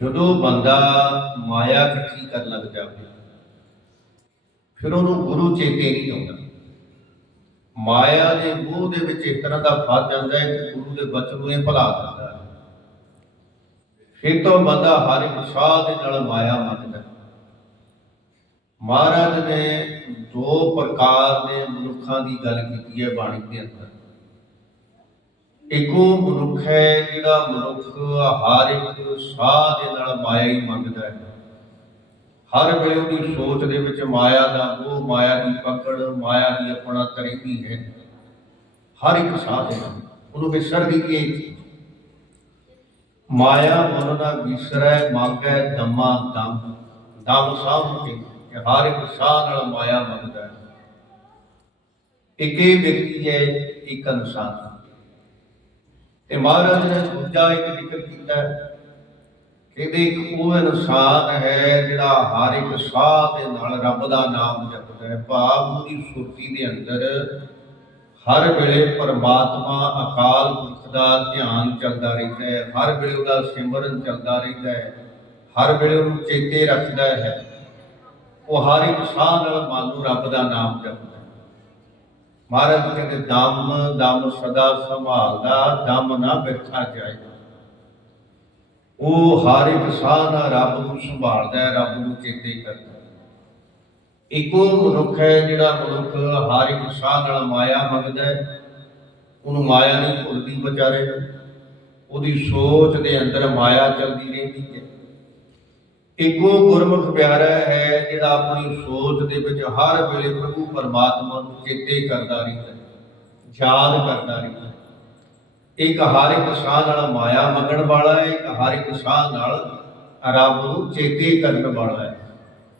ਜਦੋਂ ਬੰਦਾ ਮਾਇਆ ਇਕੱਠੀ ਕਰਨ ਲੱਗ ਜਾਵੇ, ਫਿਰ ਉਹਨੂੰ ਗੁਰੂ ਚੇਤੇ ਨਹੀਂ ਆਉਂਦਾ। ਮਾਇਆ ਦੇ ਮੋਹ ਦੇ ਵਿੱਚ ਇਸ ਤਰ੍ਹਾਂ ਦਾ ਫਸ ਜਾਂਦਾ ਹੈ ਕਿ ਗੁਰੂ ਦੇ ਬਚਨ ਨੂੰ ਇਹ ਭੁਲਾ ਦਿੰਦਾ ਹੈ। ਫਿਰ ਤੋਂ ਬੰਦਾ ਹਰ ਇੱਕ ਸਾਹ ਦੇ ਨਾਲ ਮਾਇਆ ਮੰਨਦਾ ਮਹਾਰਾਜ ਨੇ ਦੋ ਪ੍ਰਕਾਰ ਦੇ ਮਨੁੱਖਾਂ ਦੀ ਗੱਲ ਕੀਤੀ ਹੈ ਬਾਣੀ ਦੇ ਅੰਦਰ। ਇੱਕੋ ਮਨੁੱਖ ਹੈ ਜਿਹੜਾ ਮਨੁੱਖ ਹਰ ਇੱਕ ਸਾਹ ਦੇ ਨਾਲ ਮਾਇਆ ਹੀ ਮੰਗਦਾ ਹੈ। ਹਰ ਵੇਲੇ ਉਹਦੀ ਸੋਚ ਦੇ ਵਿੱਚ ਮਾਇਆ ਦਾ ਉਹ ਮਾਇਆ ਦੀ ਪਕੜ, ਮਾਇਆ ਦੀ ਆਪਣਾ ਤਰੀਕੀ ਹੈ। ਹਰ ਇੱਕ ਸਾਹ ਦੇ ਨਾਲ। ਉਹਨੂੰ ਵਿਸਰਦੀ ਕੀ ਮਾਇਆ ਮਨ ਨਾ ਵਿਸਰੈ ਮੰਗੈ ਦਮਾ, ਦਮ। ਦਮ ਸਾਹ ਕੇ ਕਿ ਹਰ ਇੱਕ ਸਾਹ ਨਾਲ ਮਾਇਆ ਮੰਗਦਾ ਹੈ। ਇੱਕ ਹੀ ਵਿਅਕਤੀ ਹੈ, ਇੱਕ ਅਨੁਸਾਰ ਤੇ ਮਹਾਰਾਜ ਨੇ ਦੂਜਾ ਇੱਕ ਜ਼ਿਕਰ ਕੀਤਾ ਹੈ ਕਹਿੰਦੇ ਇੱਕ ਉਹ ਇਨਸਾਨ ਹੈ ਜਿਹੜਾ ਹਰ ਇੱਕ ਸਾਹ ਦੇ ਨਾਲ ਰੱਬ ਦਾ ਨਾਮ ਜਪਦਾ ਹੈ। ਭਾਵ ਉਹਦੀ ਸੁਰਤੀ ਦੇ ਅੰਦਰ ਹਰ ਵੇਲੇ ਪਰਮਾਤਮਾ ਅਕਾਲ ਪੁਰਖ ਦਾ ਧਿਆਨ ਚੱਲਦਾ ਰਹਿੰਦਾ ਹੈ, ਹਰ ਵੇਲੇ ਉਹਦਾ ਸਿਮਰਨ ਚੱਲਦਾ ਰਹਿੰਦਾ ਹੈ, ਹਰ ਵੇਲੇ ਉਹਨੂੰ ਚੇਤੇ ਰੱਖਦਾ ਹੈ। ਉਹ ਹਰ ਇੱਕ ਸਾਹ ਨਾਲ ਮਨ ਨੂੰ ਰੱਬ ਦਾ ਨਾਮ ਜਪਦਾ ਹੈ। ਮਹਾਰਾਜ ਕਹਿੰਦੇ, ਦਮ ਦਮ ਸਦਾ ਸੰਭਾਲਦਾ, ਦਮ ਨਾ ਬਿਰਥਾ ਜਾਏ। ਉਹ ਹਰ ਇੱਕ ਸਾਹ ਨਾਲ ਰੱਬ ਨੂੰ ਸੰਭਾਲਦਾ ਹੈ, ਰੱਬ ਨੂੰ ਚੇਤੇ ਕਰਦਾ ਇੱਕੋ ਮਨੁੱਖ ਹੈ ਜਿਹੜਾ ਮਨੁੱਖ ਹਰ ਇੱਕ ਸਾਹ ਨਾਲ ਮਾਇਆ ਮੰਗਦਾ ਹੈ। ਉਹਨੂੰ ਮਾਇਆ ਨਹੀਂ ਭੁੱਲਦੀ ਵਿਚਾਰੇ ਉਹਦੀ ਸੋਚ ਦੇ ਅੰਦਰ ਮਾਇਆ ਚੱਲਦੀ ਰਹਿੰਦੀ ਹੈ। ਇੱਕੋ ਗੁਰਮੁਖ ਪਿਆਰਾ ਹੈ ਜਿਹੜਾ ਆਪਣੀ ਸੋਚ ਦੇ ਵਿੱਚ ਹਰ ਵੇਲੇ ਪ੍ਰਭੂ ਪਰਮਾਤਮਾ ਨੂੰ ਚੇਤੇ ਕਰਦਾ ਰਹਿੰਦਾ ਯਾਦ ਕਰਦਾ ਰਹਿੰਦਾ ਇੱਕ ਹਰ ਇੱਕ ਸਾਹ ਨਾਲ ਮਾਇਆ ਮੰਗਣ ਵਾਲਾ ਹੈ, ਇੱਕ ਹਰ ਇੱਕ ਸਾਹ ਨਾਲ ਰੱਬ ਨੂੰ ਚੇਤੇ ਕਰਨ ਵਾਲਾ ਹੈ।